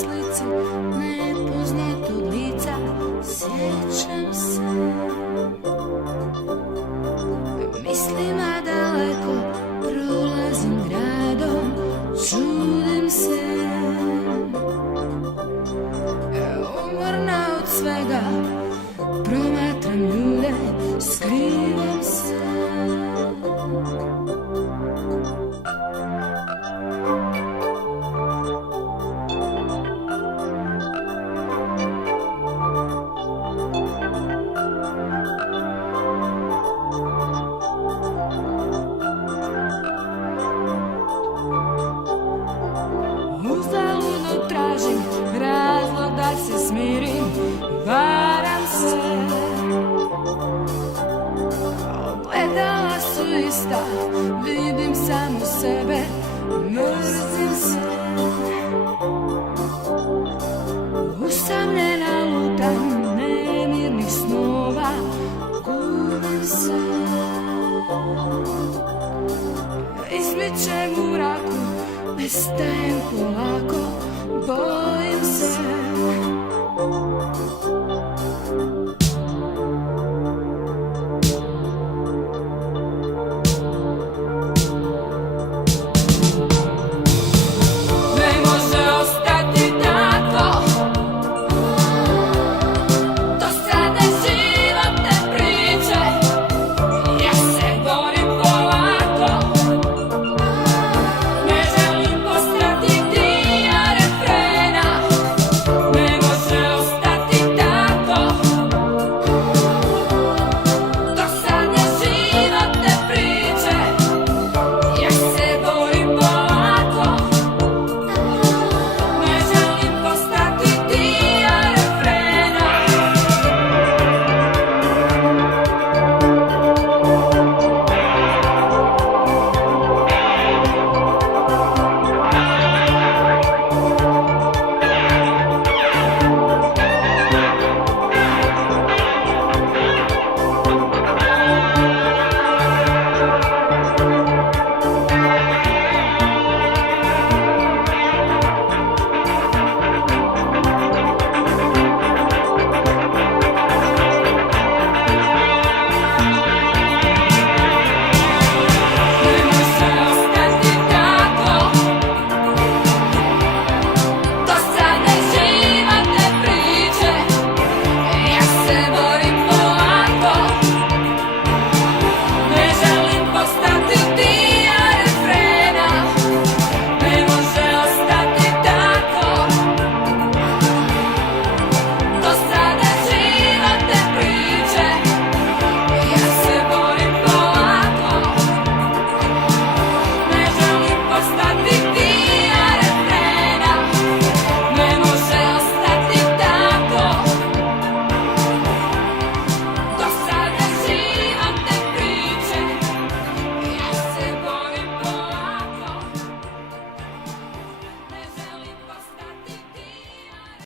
slici nepoznatog lica sjećam se. Mislima daleko prolazim gradom, čudim se. Umorna od svega promatram ljude, skrivam se. Uzaludno tražim razlog da se smirim, varam se. Ogledala su ista, vidim samo sebe, mrzim se. Usamljena lutam nemirnih snova, gubim se. Izmičem u mraku, nestajem polako, bojim se.